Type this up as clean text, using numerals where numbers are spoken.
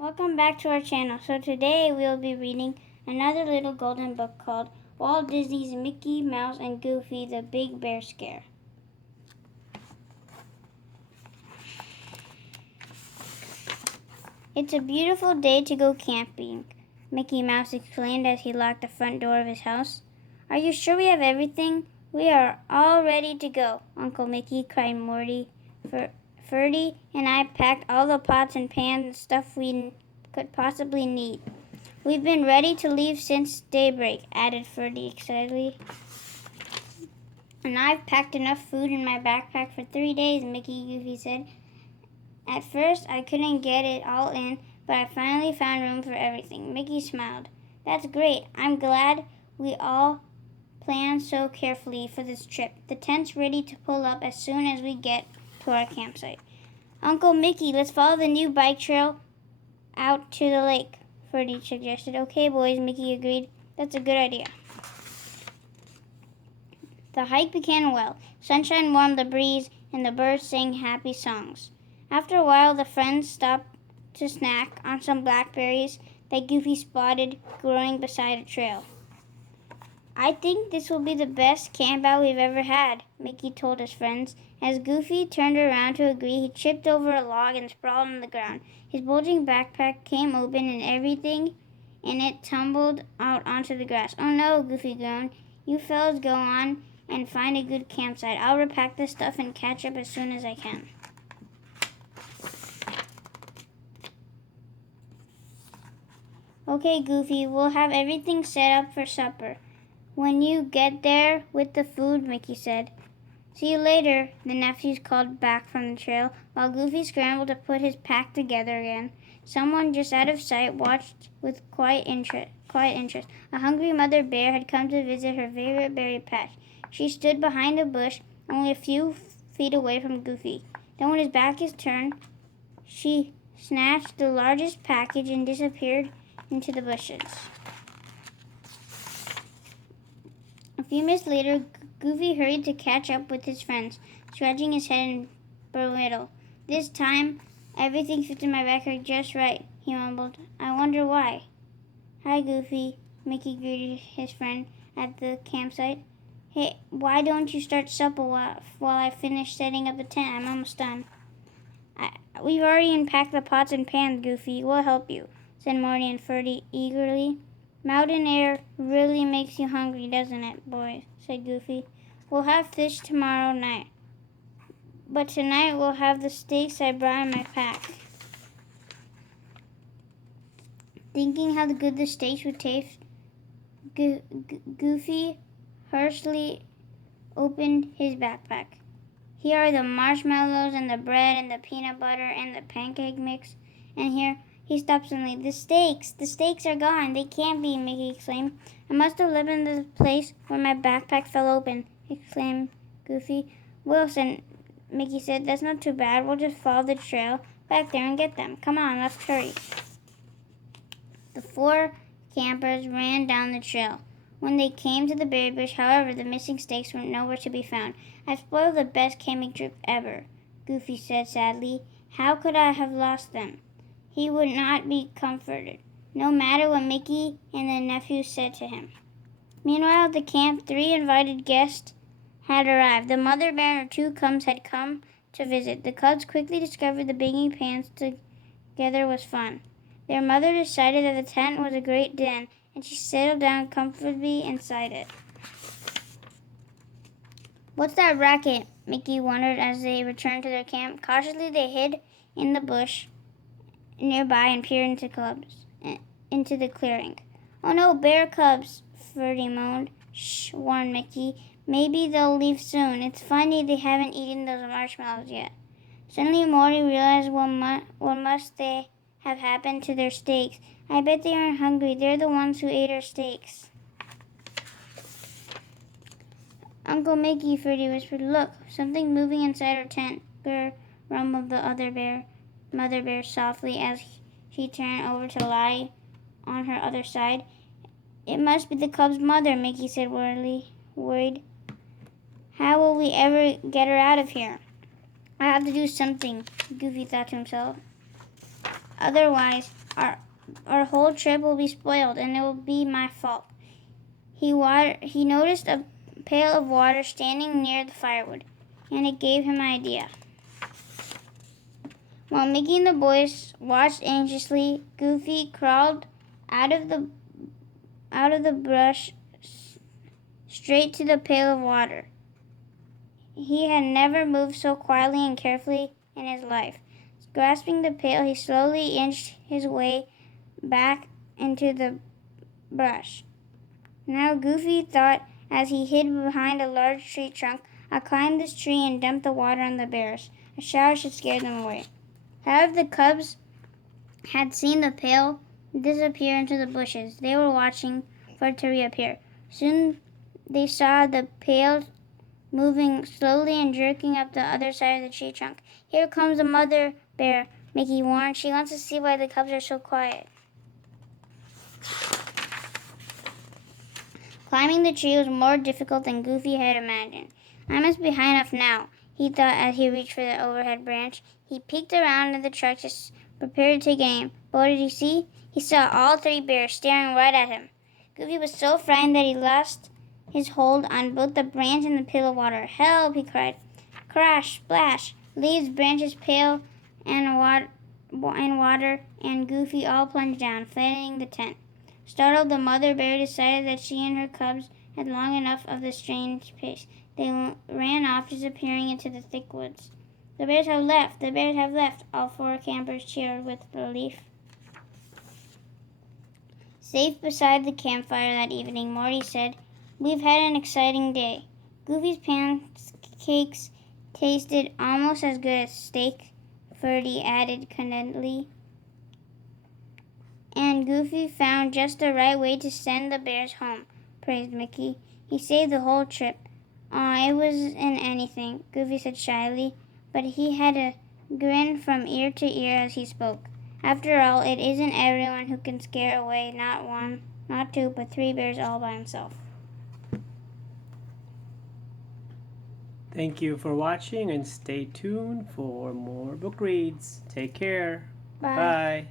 Welcome back to our channel. So today we'll be reading another little golden book called Walt Disney's Mickey Mouse and Goofy the Big Bear Scare. It's a beautiful day to go camping, Mickey Mouse exclaimed as he locked the front door of his house. Are you sure we have everything? We are all ready to go, Uncle Mickey, cried Morty. Ferdy and I packed all the pots and pans and stuff we could possibly need. We've been ready to leave since daybreak, added Ferdy excitedly. And I've packed enough food in my backpack for 3 days, Goofy said. At first, I couldn't get it all in, but I finally found room for everything. Mickey smiled. That's great. I'm glad we all planned so carefully for this trip. The tent's ready to pull up as soon as we get to our campsite. Uncle Mickey, let's follow the new bike trail out to the lake, Ferdy suggested. Okay, boys, Mickey agreed. That's a good idea. The hike began well. Sunshine warmed the breeze, and the birds sang happy songs. After a while, the friends stopped to snack on some blackberries that Goofy spotted growing beside a trail. I think this will be the best camp out we've ever had, Mickey told his friends. As Goofy turned around to agree, he tripped over a log and sprawled on the ground. His bulging backpack came open and everything in it tumbled out onto the grass. Oh no, Goofy groaned. You fellas go on and find a good campsite. I'll repack this stuff and catch up as soon as I can. Okay, Goofy, we'll have everything set up for supper when you get there with the food, Mickey said. See you later, the nephews called back from the trail, while Goofy scrambled to put his pack together again. Someone just out of sight watched with quiet interest. A hungry mother bear had come to visit her favorite berry patch. She stood behind a bush, only a few feet away from Goofy. Then when his back is turned, she snatched the largest package and disappeared into the bushes. A few minutes later, Goofy hurried to catch up with his friends, scratching his head in bewilderment. This time, everything fits in my backpack just right, he mumbled. I wonder why. Hi, Goofy, Mickey greeted his friend at the campsite. Hey, why don't you start supper while I finish setting up the tent? I'm almost done. We've already unpacked the pots and pans, Goofy. We'll help you, said Morty and Ferdy eagerly. Mountain air really makes you hungry, doesn't it, boys? Said Goofy. We'll have fish tomorrow night, but tonight we'll have the steaks I brought in my pack. Thinking how good the steaks would taste, Goofy hurriedly opened his backpack. Here are the marshmallows and the bread and the peanut butter and the pancake mix. And here, he stopped suddenly. The steaks are gone. They can't be, Mickey exclaimed. I must have lived in the place where my backpack fell open, exclaimed Goofy. Wilson, Mickey said, that's not too bad. We'll just follow the trail back there and get them. Come on, let's hurry. The four campers ran down the trail. When they came to the berry bush, however, the missing steaks were nowhere to be found. I've spoiled the best camping trip ever, Goofy said sadly. How could I have lost them? He would not be comforted, no matter what Mickey and the nephews said to him. Meanwhile, at the camp, 3 invited guests had arrived. The mother bear and her 2 cubs had come to visit. The cubs quickly discovered the baking pans together was fun. Their mother decided that the tent was a great den, and she settled down comfortably inside it. What's that racket? Mickey wondered as they returned to their camp. Cautiously, they hid in the bush nearby and peered into the clearing. Oh no, bear cubs, Ferdy moaned. Shh, warned Mickey. Maybe they'll leave soon. It's funny they haven't eaten those marshmallows yet. Suddenly Morty realized what must they have happened to their steaks. I bet they aren't hungry. They're the ones who ate our steaks. Uncle Mickey, Ferdy whispered. Look, something moving inside our tent, rumbled the mother bear softly as she turned over to lie on her other side. It must be the cub's mother, Mickey said worried. How will we ever get her out of here? I have to do something, Goofy thought to himself. Otherwise, our whole trip will be spoiled, and it will be my fault. He noticed a pail of water standing near the firewood, and it gave him an idea. While Mickey and the boys watched anxiously, Goofy crawled out of the brush straight to the pail of water. He had never moved so quietly and carefully in his life. Grasping the pail, he slowly inched his way back into the brush. Now Goofy thought, as he hid behind a large tree trunk, "I'll climb this tree and dump the water on the bears. A shower should scare them away." However, the cubs had seen the pail disappear into the bushes. They were watching for it to reappear. Soon they saw the pail moving slowly and jerking up the other side of the tree trunk. "Here comes the mother bear," Mickey warned. "She wants to see why the cubs are so quiet." Climbing the tree was more difficult than Goofy had imagined. "I must be high enough now," he thought as he reached for the overhead branch. He peeked around in the trunk to prepare to take aim. But what did he see? He saw all three bears staring right at him. Goofy was so frightened that he lost his hold on both the branch and the pail of water. "Help!" he cried. Crash! Splash! Leaves, branches, pail, and water, and Goofy all plunged down, flooding the tent. Startled, the mother bear decided that she and her cubs had long enough of this strange pace. They ran off, disappearing into the thick woods. "The bears have left! The bears have left!" all four campers cheered with relief. Safe beside the campfire that evening, Morty said, "We've had an exciting day." Goofy's pancakes tasted almost as good as steak, Ferdy added contentedly. "And Goofy found just the right way to send the bears home," praised Mickey. "He saved the whole trip." "Aw, it wasn't anything," Goofy said shyly, but he had a grin from ear to ear as he spoke. After all, it isn't everyone who can scare away not one, not two, but three bears all by himself. Thank you for watching and stay tuned for more book reads. Take care. Bye. Bye.